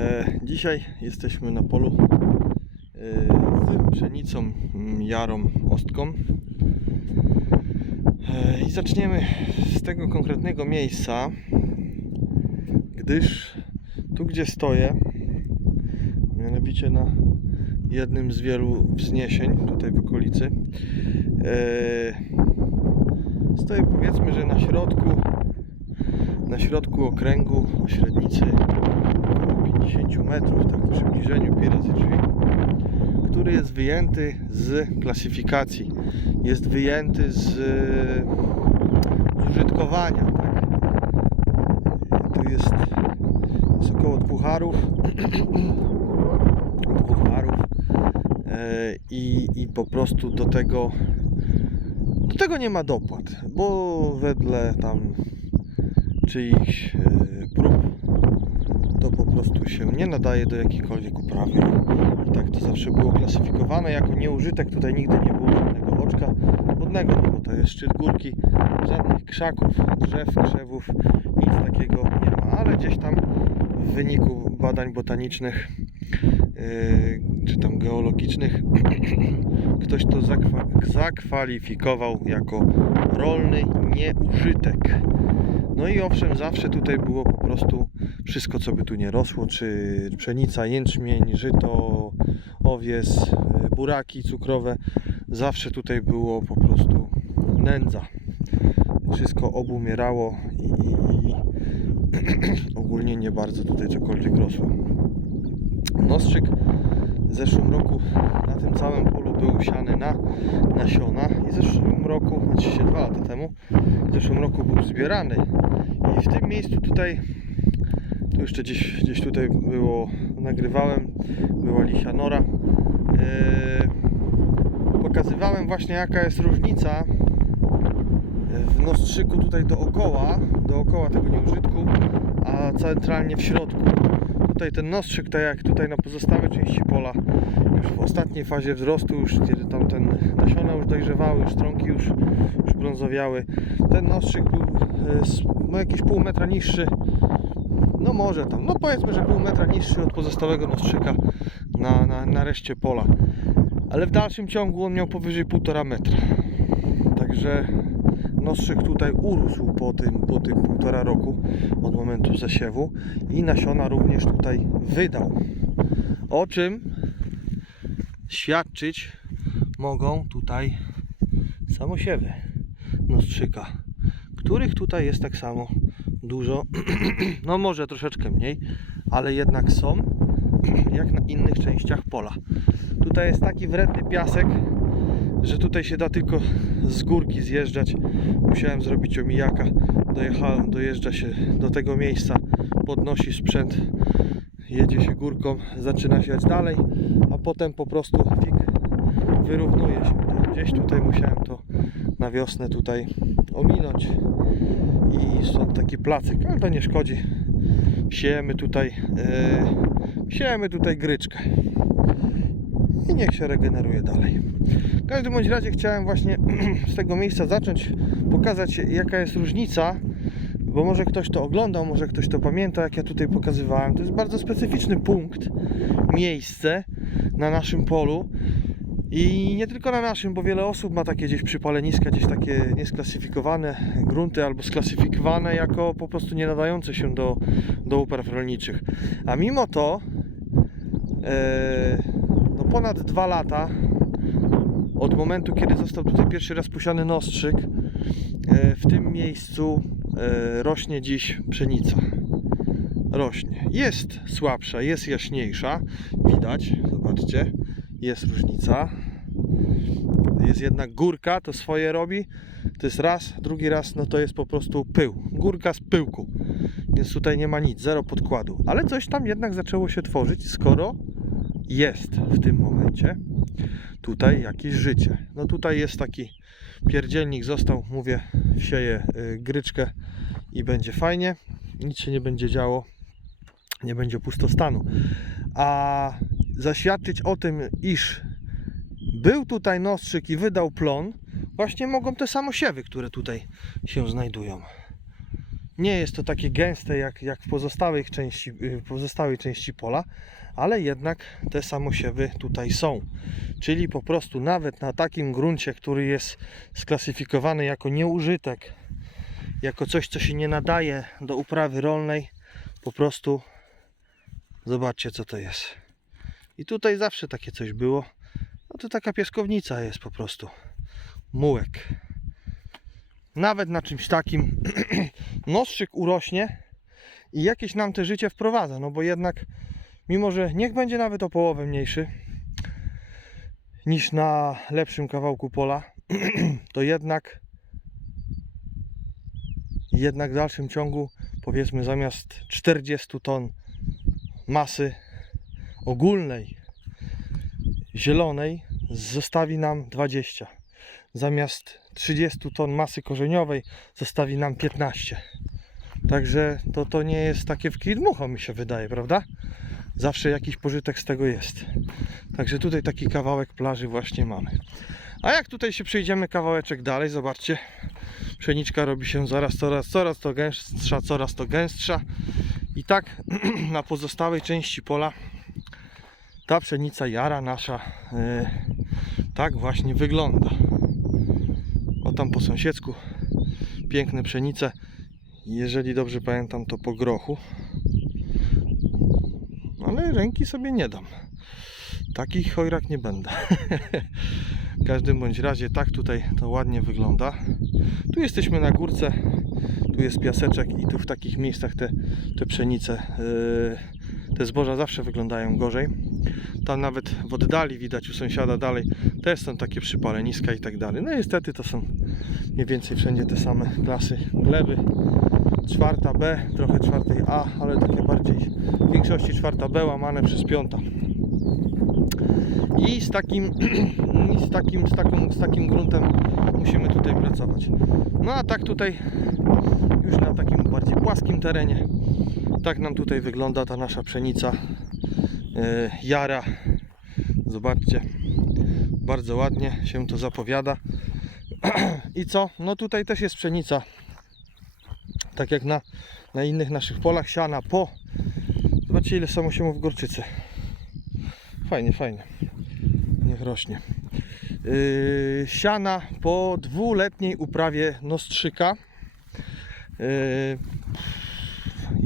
E, dzisiaj jesteśmy na polu e, z pszenicą mm, jarą ostką. E, I zaczniemy z tego konkretnego miejsca, gdyż tu gdzie stoję, mianowicie na jednym z wielu wzniesień tutaj w okolicy, stoję powiedzmy, że na środku na środku okręgu o średnicy około 50 metrów, tak w przybliżeniu pi razy drzwi, który jest wyjęty z klasyfikacji, jest wyjęty z, z użytkowania. Tak? Tu jest, jest około dwóch arów, dwóch arów e, i, i po prostu do tego do tego nie ma dopłat, bo wedle tam czyichś e, prób to po prostu się nie nadaje do jakiejkolwiek uprawy. I tak to zawsze było klasyfikowane jako nieużytek. Tutaj nigdy nie było żadnego oczka wodnego, no bo to jest szczyt górki, żadnych krzaków, drzew, krzewów, nic takiego nie ma. Ale gdzieś tam w wyniku badań botanicznych yy, czy tam geologicznych ktoś to zakwa- zakwalifikował jako rolny nieużytek. No i owszem, zawsze tutaj było po prostu wszystko, co by tu nie rosło, czy pszenica, jęczmień, żyto, owies, y, buraki cukrowe, zawsze tutaj było po prostu nędza. Wszystko obumierało i, i, i ogólnie nie bardzo tutaj cokolwiek rosło. Nostrzyk w zeszłym roku na tym całym polu był siany na nasiona i w zeszłym roku, znaczy się dwa lata temu, w zeszłym roku był zbierany i w tym miejscu tutaj, tu jeszcze gdzieś, gdzieś tutaj było, nagrywałem, była lisia nora. Yy, pokazywałem właśnie jaka jest różnica w nostrzyku tutaj dookoła, dookoła tego nieużytku, a centralnie w środku. Tutaj ten nostrzyk, tak jak tutaj na pozostałe części pola, już w ostatniej fazie wzrostu, już kiedy tam ten nasiona już dojrzewały, już stronki już, już brązowiały. Ten nostrzyk był e, jakieś pół metra niższy, no może tam, no powiedzmy, że pół metra niższy od pozostałego nostrzyka na, na, na reszcie pola. Ale w dalszym ciągu on miał powyżej 1,5 metra. Także nostrzyk tutaj urósł po tym, po tym półtora roku od momentu zasiewu i nasiona również tutaj wydał. O czym świadczyć mogą tutaj samosiewy nostrzyka, których tutaj jest tak samo dużo, no może troszeczkę mniej, ale jednak są, jak na innych częściach pola. Tutaj jest taki wredny piasek, że tutaj się da tylko z górki zjeżdżać. Musiałem zrobić omijaka. Dojechałem, dojeżdża się do tego miejsca, podnosi sprzęt, jedzie się górką, zaczyna się jechać dalej, a potem po prostu fik wyrównuje się. Gdzieś tutaj musiałem to na wiosnę tutaj ominąć i stąd taki placyk, ale to nie szkodzi. Siejemy tutaj, yy, siejemy tutaj gryczkę i niech się regeneruje dalej. W każdym bądź razie chciałem właśnie z tego miejsca zacząć, pokazać jaka jest różnica, bo może ktoś to oglądał, może ktoś to pamięta, jak ja tutaj pokazywałem. To jest bardzo specyficzny punkt, miejsce na naszym polu. I nie tylko na naszym, bo wiele osób ma takie gdzieś przypaleniska, gdzieś takie niesklasyfikowane grunty albo sklasyfikowane jako po prostu nie nadające się do, do upraw rolniczych. A mimo to e, no ponad dwa lata od momentu, kiedy został tutaj pierwszy raz posiany nostrzyk, e, w tym miejscu e, rośnie dziś pszenica. Rośnie. Jest słabsza, jest jaśniejsza. Widać, zobaczcie, jest różnica. Jest jednak górka, to swoje robi. To jest raz, drugi raz, no to jest po prostu pył. Górka z pyłku. Więc tutaj nie ma nic, zero podkładu. Ale coś tam jednak zaczęło się tworzyć, skoro jest w tym momencie tutaj jakieś życie. No tutaj jest taki pierdzielnik został, mówię, wsieję y, gryczkę i będzie fajnie. Nic się nie będzie działo, nie będzie pustostanu. A zaświadczyć o tym, iż był tutaj nostrzyk i wydał plon, właśnie mogą te samosiewy, które tutaj się znajdują. Nie jest to takie gęste jak, jak w pozostałej części, y, pozostałej części pola, ale jednak te samosiewy tutaj są. Czyli po prostu nawet na takim gruncie, który jest sklasyfikowany jako nieużytek, jako coś, co się nie nadaje do uprawy rolnej, po prostu zobaczcie co to jest. I tutaj zawsze takie coś było. No to taka piaskownica jest po prostu. Mułek. Nawet na czymś takim nostrzyk urośnie i jakieś nam te życie wprowadza. No bo jednak, mimo że niech będzie nawet o połowę mniejszy niż na lepszym kawałku pola, to jednak jednak w dalszym ciągu powiedzmy zamiast 40 ton masy ogólnej zielonej zostawi nam 20 zamiast 30 ton masy korzeniowej zostawi nam 15 także to, to nie jest takie w dmucho mi się wydaje, prawda? zawsze jakiś pożytek z tego jest. Także tutaj taki kawałek plaży właśnie mamy. A jak tutaj się przejdziemy kawałeczek dalej, zobaczcie. Pszeniczka robi się zaraz coraz, coraz to gęstsza, coraz to gęstsza. I tak na pozostałej części pola ta pszenica jara nasza e, tak właśnie wygląda. O tam po sąsiedzku piękne pszenice. Jeżeli dobrze pamiętam to po grochu. Ale ręki sobie nie dam. Takich chojrak nie będę. w każdym bądź razie tak tutaj to ładnie wygląda. Tu jesteśmy na górce. Tu jest piaseczek i tu w takich miejscach te, te pszenice, yy, te zboża zawsze wyglądają gorzej. Tam nawet w oddali widać u sąsiada dalej też są takie przypaleniska i tak dalej. No niestety to są mniej więcej wszędzie te same klasy gleby. Czwarta B, trochę czwartej A, ale takie bardziej w większości czwarta B łamane przez piąta. I z takim, i z takim, z taką, z takim gruntem musimy tutaj pracować. No a tak tutaj już na takim bardziej płaskim terenie tak nam tutaj wygląda ta nasza pszenica e, jara. Zobaczcie, bardzo ładnie się to zapowiada. I co? No tutaj też jest pszenica. Tak jak na, na innych naszych polach siana po. Zobaczcie ile samo się w gorczycy. Fajnie, fajnie. Niech rośnie. Yy, siana po dwuletniej uprawie nostrzyka. Yy,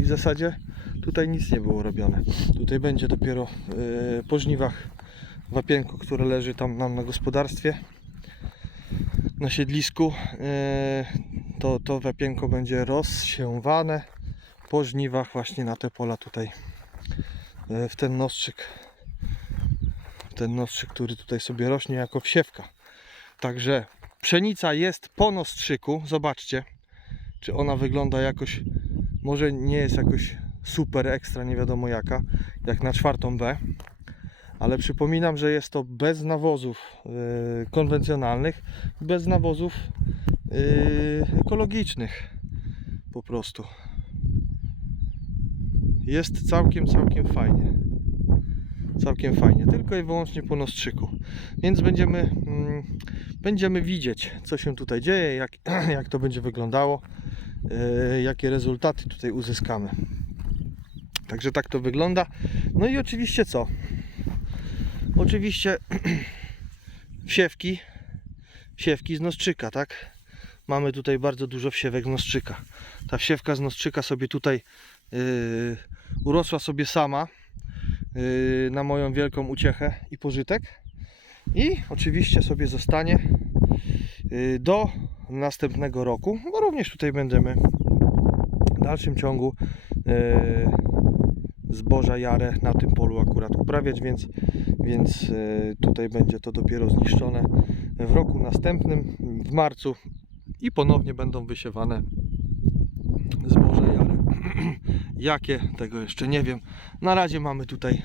W zasadzie tutaj nic nie było robione. Tutaj będzie dopiero yy, po żniwach wapienko, które leży tam nam na gospodarstwie, na siedlisku. Yy, to, to wapienko będzie rozsiewane po żniwach właśnie na te pola tutaj yy, w ten nostrzyk ten nostrzyk, który tutaj sobie rośnie jako wsiewka. Także pszenica jest po nostrzyku. Zobaczcie, czy ona wygląda jakoś, może nie jest jakoś super ekstra, nie wiadomo jaka, jak na czwartą B. Ale przypominam, że jest to bez nawozów yy, konwencjonalnych, bez nawozów yy, ekologicznych po prostu. Jest całkiem, całkiem fajnie całkiem fajnie, tylko i wyłącznie po nostrzyku. Więc będziemy, mm, będziemy widzieć, co się tutaj dzieje, jak, jak to będzie wyglądało, jakie rezultaty tutaj uzyskamy. Także tak to wygląda. No i oczywiście co? Oczywiście wsiewki, wsiewki z nostrzyka, tak? Mamy tutaj bardzo dużo wsiewek z nostrzyka. Ta wsiewka z nostrzyka sobie tutaj yy, urosła sobie sama yy, na moją wielką uciechę i pożytek. I oczywiście sobie zostanie yy, do następnego roku, bo również tutaj będziemy w dalszym ciągu yy, zboża jarę na tym polu akurat uprawiać, więc, więc yy, tutaj będzie to dopiero zniszczone w roku następnym, w marcu i ponownie będą wysiewane zboże jary. Jakie? Tego jeszcze nie wiem. Na razie mamy tutaj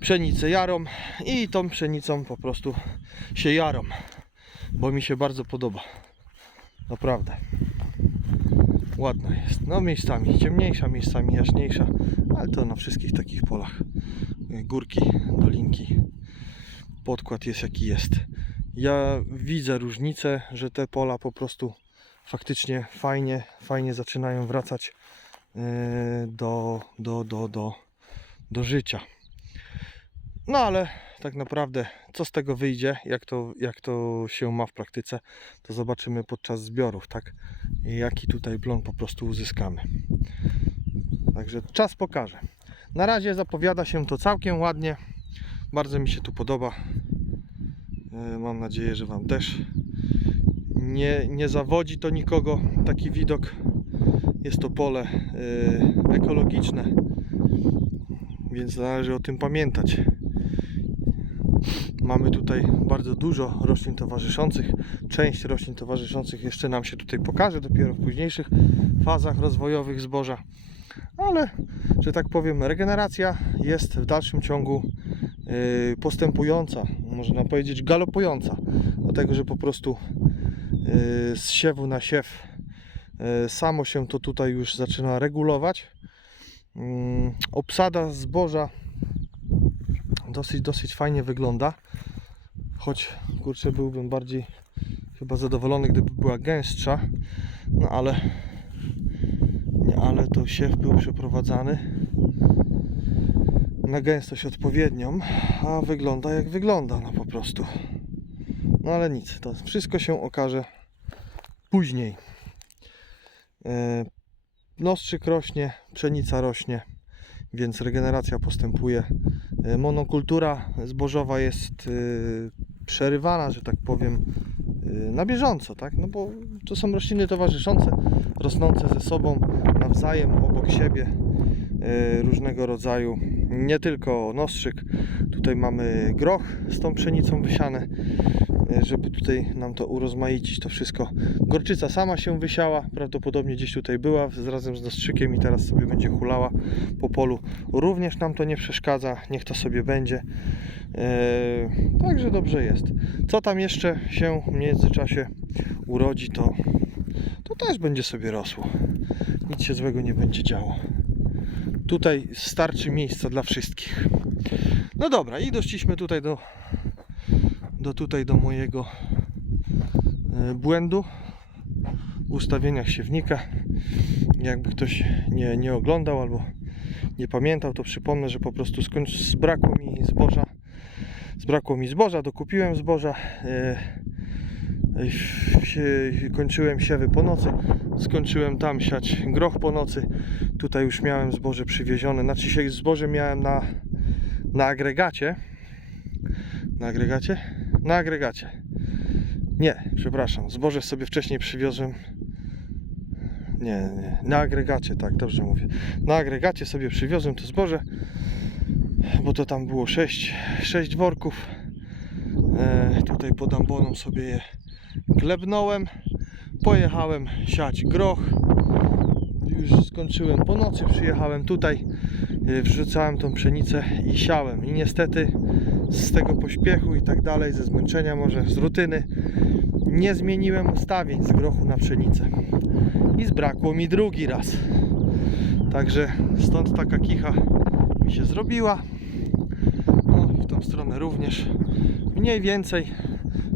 pszenicę jarą i tą pszenicą po prostu się jarą, bo mi się bardzo podoba. Naprawdę. Ładna jest. No miejscami ciemniejsza, miejscami jaśniejsza, ale to na wszystkich takich polach. Górki, dolinki. Podkład jest jaki jest. Ja widzę różnicę, że te pola po prostu faktycznie fajnie, fajnie zaczynają wracać yy, do, do, do, do, do życia. No ale tak naprawdę, co z tego wyjdzie, jak to, jak to się ma w praktyce, to zobaczymy podczas zbiorów, tak? Jaki tutaj plon po prostu uzyskamy. Także czas pokaże. Na razie zapowiada się to całkiem ładnie. Bardzo mi się tu podoba. E, Mam nadzieję, że Wam też. Nie, nie zawodzi to nikogo taki widok. Jest to pole e, ekologiczne, więc należy o tym pamiętać. Mamy tutaj bardzo dużo roślin towarzyszących. Część roślin towarzyszących jeszcze nam się tutaj pokaże dopiero w późniejszych fazach rozwojowych zboża. Ale, że tak powiem, regeneracja jest w dalszym ciągu yy, postępująca, można powiedzieć galopująca. Dlatego, że po prostu yy, z siewu na siew yy, samo się to tutaj już zaczyna regulować. Mm, Obsada zboża dosyć, dosyć fajnie wygląda. Choć kurczę byłbym bardziej chyba zadowolony, gdyby była gęstsza. No ale nie, ale to siew był przeprowadzany na gęstość odpowiednią, a wygląda jak wygląda, no po prostu. No ale nic, to wszystko się okaże później. E, Nostrzyk rośnie, pszenica rośnie, więc regeneracja postępuje. E, Monokultura zbożowa jest e, przerywana, że tak powiem, e, na bieżąco, tak? No bo to są rośliny towarzyszące, rosnące ze sobą nawzajem, obok siebie, e, różnego rodzaju. Nie tylko nostrzyk, tutaj mamy groch z tą pszenicą wysiane, żeby tutaj nam to urozmaicić to wszystko. Gorczyca sama się wysiała, prawdopodobnie gdzieś tutaj była razem z nostrzykiem i teraz sobie będzie hulała po polu. Również nam to nie przeszkadza, niech to sobie będzie. E, Także dobrze jest. Co tam jeszcze się w międzyczasie urodzi, to, to też będzie sobie rosło. Nic się złego nie będzie działo. Tutaj starczy miejsca dla wszystkich. No dobra, i doszliśmy tutaj do, do tutaj do mojego e, błędu w ustawieniach siewnika. Jakby ktoś nie, nie oglądał albo nie pamiętał, to przypomnę, że po prostu skończ, zbrakło mi zboża. Zbrakło mi zboża, dokupiłem zboża. e, sie- kończyłem siewy po nocy, skończyłem tam siać groch po nocy. Tutaj już miałem zboże przywiezione, znaczy się zboże miałem na, na agregacie. Na agregacie? Na agregacie. Nie, przepraszam, zboże sobie wcześniej przywiozłem. Nie, nie, na agregacie, tak, dobrze mówię. Na agregacie sobie przywiozłem to zboże, bo to tam było 6, 6 worków. E, tutaj pod amboną sobie je glebnąłem. Pojechałem siać groch. Już skończyłem po nocy, przyjechałem tutaj, e, wrzucałem tą pszenicę i siałem. I niestety z tego pośpiechu i tak dalej, ze zmęczenia może, z rutyny, nie zmieniłem ustawień z grochu na pszenicę. I zbrakło mi drugi raz. Także stąd taka kicha mi się zrobiła. No w tą stronę również. Mniej więcej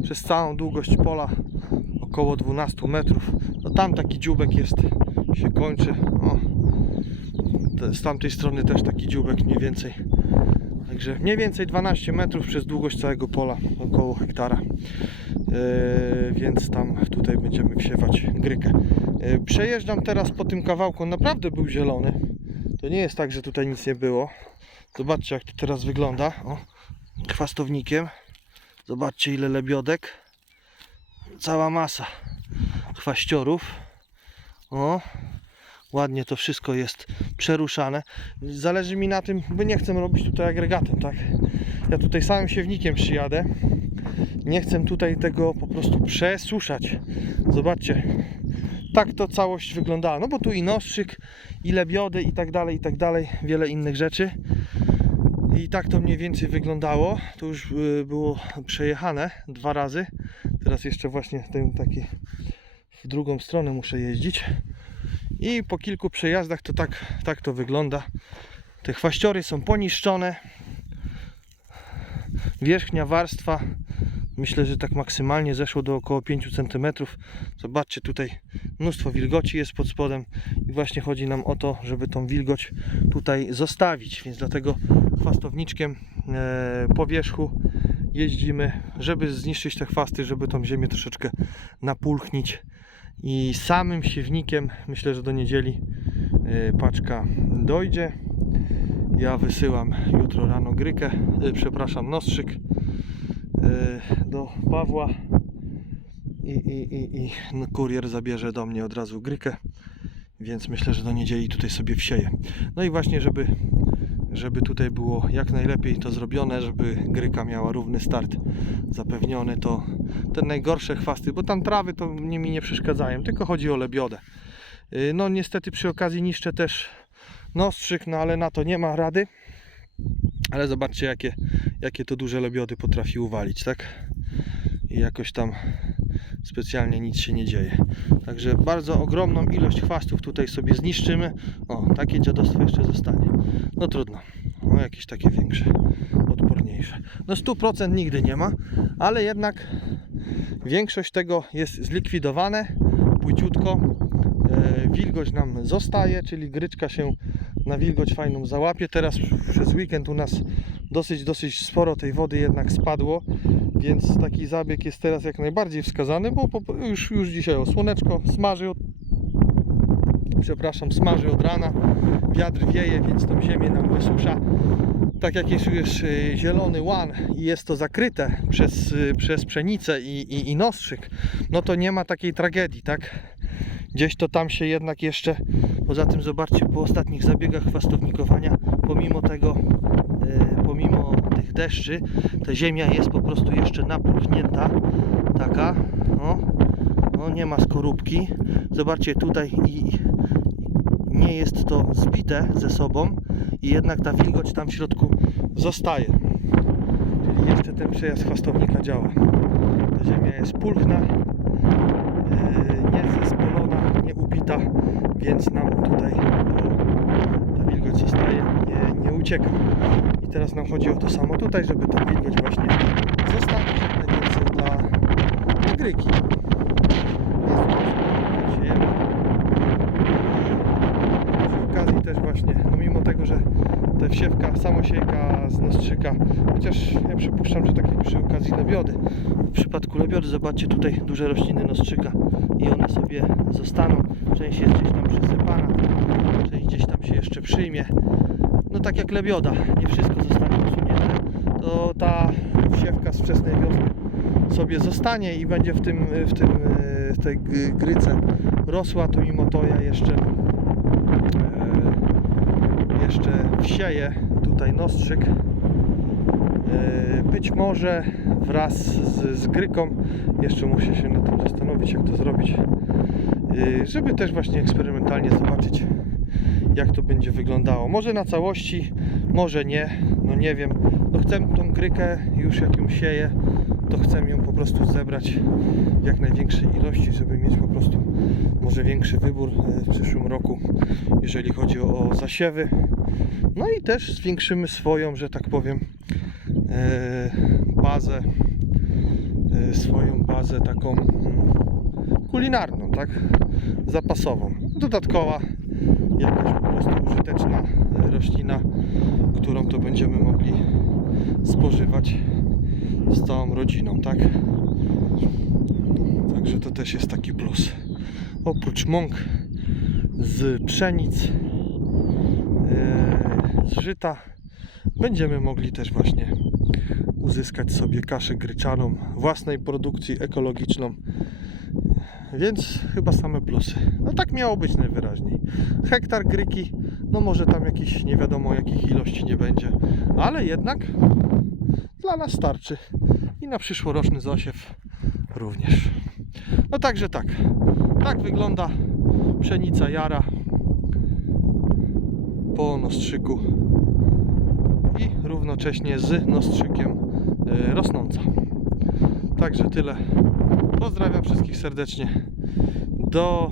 przez całą długość pola około 12 metrów. No tam taki dziubek jest, się kończy. O, z tamtej strony też taki dziubek mniej więcej. Także mniej więcej 12 metrów przez długość całego pola, około hektara. Yy, więc tam tutaj będziemy wsiewać grykę. Yy, przejeżdżam teraz po tym kawałku, naprawdę był zielony. To nie jest tak, że tutaj nic nie było. Zobaczcie jak to teraz wygląda. O, chwastownikiem. Zobaczcie ile lebiodek. Cała masa chwaściorów. O, ładnie to wszystko jest przeruszane. Zależy mi na tym, bo nie chcę robić tutaj agregatem, tak? Ja tutaj samym siewnikiem przyjadę. Nie chcę tutaj tego po prostu przesuszać. Zobaczcie, tak to całość wyglądała. No bo tu i nostrzyk, i lebiody, i tak dalej, i tak dalej. Wiele innych rzeczy. I tak to mniej więcej wyglądało. To już y, było przejechane dwa razy. Teraz jeszcze właśnie ten taki w drugą stronę muszę jeździć. I po kilku przejazdach to tak, tak to wygląda. Te chwaściory są poniszczone. Wierzchnia warstwa Myślę, że tak maksymalnie zeszło do około 5 cm. Zobaczcie, tutaj mnóstwo wilgoci jest pod spodem i właśnie chodzi nam o to, żeby tą wilgoć tutaj zostawić, więc dlatego chwastowniczkiem e, po wierzchu jeździmy, żeby zniszczyć te chwasty, żeby tą ziemię troszeczkę napulchnić i samym siewnikiem myślę, że do niedzieli e, paczka dojdzie. Ja wysyłam jutro rano grykę, e, przepraszam, nostrzyk e, do Pawła i, i, i, i kurier zabierze do mnie od razu grykę, więc myślę, że do niedzieli tutaj sobie wsieję. No i właśnie, żeby, żeby tutaj było jak najlepiej to zrobione, żeby gryka miała równy start zapewniony, to te najgorsze chwasty, bo tam trawy to nie mi nie przeszkadzają, tylko chodzi o lebiodę. Y, No niestety przy okazji niszczę też nostrzyk, no ale na to nie ma rady. Ale zobaczcie jakie, jakie to duże lebiody potrafi uwalić, tak? I jakoś tam specjalnie nic się nie dzieje. Także bardzo ogromną ilość chwastów tutaj sobie zniszczymy. O, takie dziadostwo jeszcze zostanie. No trudno. No jakieś takie większe, odporniejsze. No 100% nigdy nie ma, ale jednak większość tego jest zlikwidowane płyciutko. E, wilgoć nam zostaje, czyli gryczka się na wilgoć fajną załapie. Teraz przez weekend u nas dosyć, dosyć sporo tej wody jednak spadło, więc taki zabieg jest teraz jak najbardziej wskazany, bo już, już dzisiaj o słoneczko smaży od, przepraszam, smaży od rana, wiatr wieje, więc tą ziemię nam wysusza. Tak jak jest już y, zielony łan i jest to zakryte przez, y, przez pszenicę i, i, i nostrzyk, no to nie ma takiej tragedii, tak? Gdzieś to tam się jednak jeszcze, poza tym zobaczcie po ostatnich zabiegach chwastownikowania, pomimo tego, deszczy, ta ziemia jest po prostu jeszcze napulchnięta, taka, no, no nie ma skorupki, zobaczcie tutaj i nie jest to zbite ze sobą i jednak ta wilgoć tam w środku zostaje, czyli jeszcze ten przejazd chwastownika działa. Ta ziemia jest pulchna, e, nie zespolona, nie ubita, więc nam tutaj ta wilgoć zostaje, nie, nie ucieka. I teraz nam chodzi o to samo tutaj, żeby tą wilgoć właśnie zostawić jak najwięcej dla gryki. Okazji też właśnie, no mimo tego, że ta wsiewka, samosiejka z nostrzyka, chociaż ja przypuszczam, że tak jak przy okazji lebiody, w przypadku lebiody zobaczcie tutaj duże rośliny nostrzyka i one sobie zostaną, część jest gdzieś tam przysypana, część gdzieś tam się jeszcze przyjmie, no tak jak lebioda, nie wszystko zostanie usunięte, to ta wsiewka z wczesnej wiosny sobie zostanie i będzie w tym, w tym, w tej gryce rosła, to mimo to ja jeszcze e, jeszcze wsieję tutaj nostrzyk. E, być może wraz z, z gryką jeszcze muszę się nad tym zastanowić jak to zrobić E, żeby też właśnie eksperymentalnie zobaczyć jak to będzie wyglądało może na całości, może nie no nie wiem, no chcę tą grykę już jak ją sieję to chcę ją po prostu zebrać w jak największej ilości, żeby mieć po prostu może większy wybór e, w przyszłym roku, jeżeli chodzi o zasiewy. No i też zwiększymy swoją, że tak powiem, e, bazę, e, swoją bazę taką mm, kulinarną, tak? Zapasową. Dodatkowa jakaś po prostu użyteczna e, roślina, którą to będziemy mogli spożywać z całą rodziną, tak? Także to też jest taki plus. Oprócz mąk z pszenic, e, z żyta, będziemy mogli też właśnie uzyskać sobie kaszę gryczaną własnej produkcji ekologiczną. Więc chyba same plusy. No tak miało być najwyraźniej. Hektar gryki, no może tam jakiś nie wiadomo jakich ilości nie będzie, ale jednak dla nas starczy i na przyszłoroczny zasiew również. No także tak. Tak wygląda pszenica jara po nostrzyku i równocześnie z nostrzykiem e, rosnąca. Także tyle. Pozdrawiam wszystkich serdecznie. Do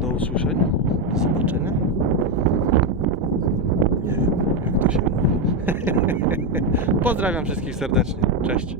do usłyszenia, do zobaczenia. Nie wiem, jak to się mówi. Pozdrawiam wszystkich serdecznie. Cześć.